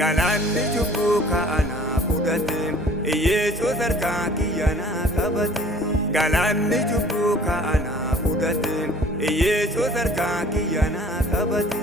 Galanni cubbuu kaana fudhate Yesuus harkaa kiyya na qabate. Galanni cubbuu kaana fudhate Yesuus harkaa kiyya na qabate.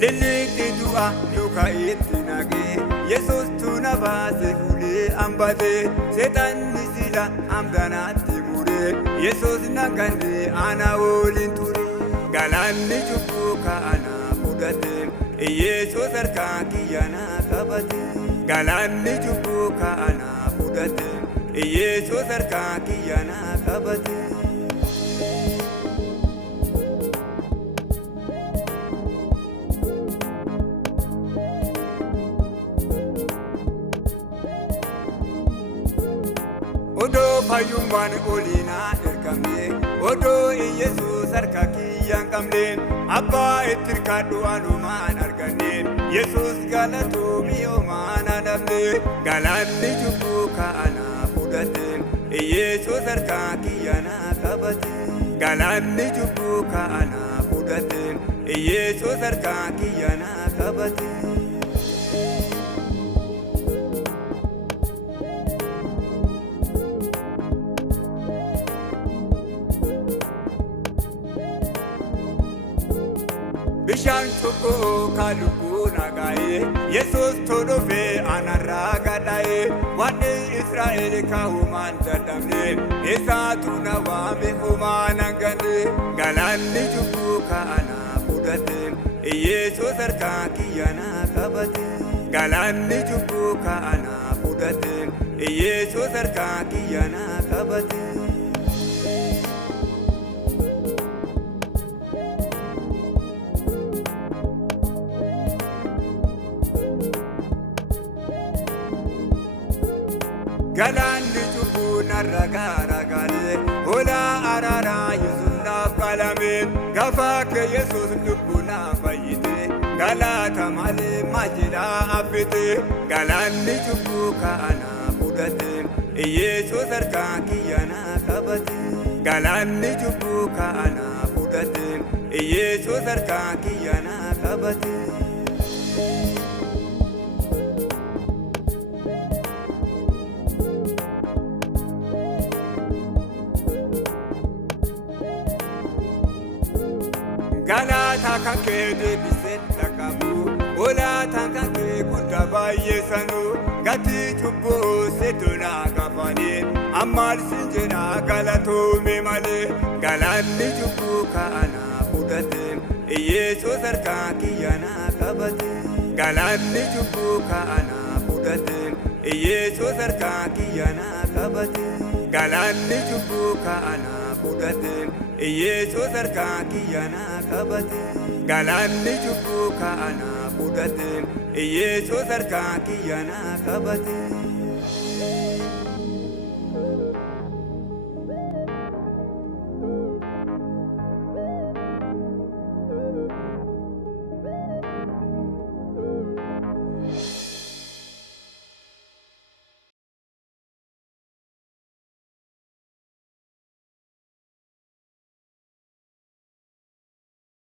Lilliitti du'a luka itti nagee Yesuus tuna baase fuulee hambate. Seexanni sila hamdanaatti muree Yesuus nagannee ana waliin ture. Galanni cubbuu kaana fudhate Yesuus harkaa kiyya na qabate. Galanni cubbuu kaana fudhate Yesuus harkaa kiyya na qabate. Odoo fayyummaan oliinaa ergamne odoo Yesuus harka kiyya hin qabne abbaa itti hirkadhu anumaan arganne Yesuus galatoomii homaan adabne. Galanni cubbuu kaana fudhate Yesuus harka kiyya na qabate. Galanni cubbuu kaana fudhate Yesuus harka kiyya na qabate. Bishaan cubbuu kaalubbuu nagaa'ee Yesuus tolufee anarraa gadhaa'ee. Wanni Israa'el kaahumaan dadhabne isaatu na waame homaan hanganne. Galanni cubbuu kaana fudhate Yesuus harkaa kiyya na qabate. Galanni cubbuu kaana fudhate Yesuus harkaa kiyya na qabate. Galanni cubbuu narra garagalee hoolaa araaraa Yesuus naaf qalame. Gaafa kee Yesuus lubbuu na fayyite galata malee maal jedhaa affite. Galanni cubbuu kaana fudhate Yesuus harkaa kiyya na qabate. Galanni cubbuu kaana fudhate Yesuus harkaa kiyya na qabate. Galata kan kee deebisee dhaqabu olaata kan kee guddaa baay'eessanu. Gatii cubbuu seetona kafalee ammaal siin jedha galatoome malee. Galanni cubbuu kaana fudhate Yesuus harkaa kiyya na qabate. Galanni cubbuu kaana fudhate Yesuus harkaa kiyya na qabate. Galanni cubbuu kaana fudhate Yesuus harkaa kiyya na qabate. Galanni cubbuu kaana fudhate Yesuus harkaa kiyya na qabate.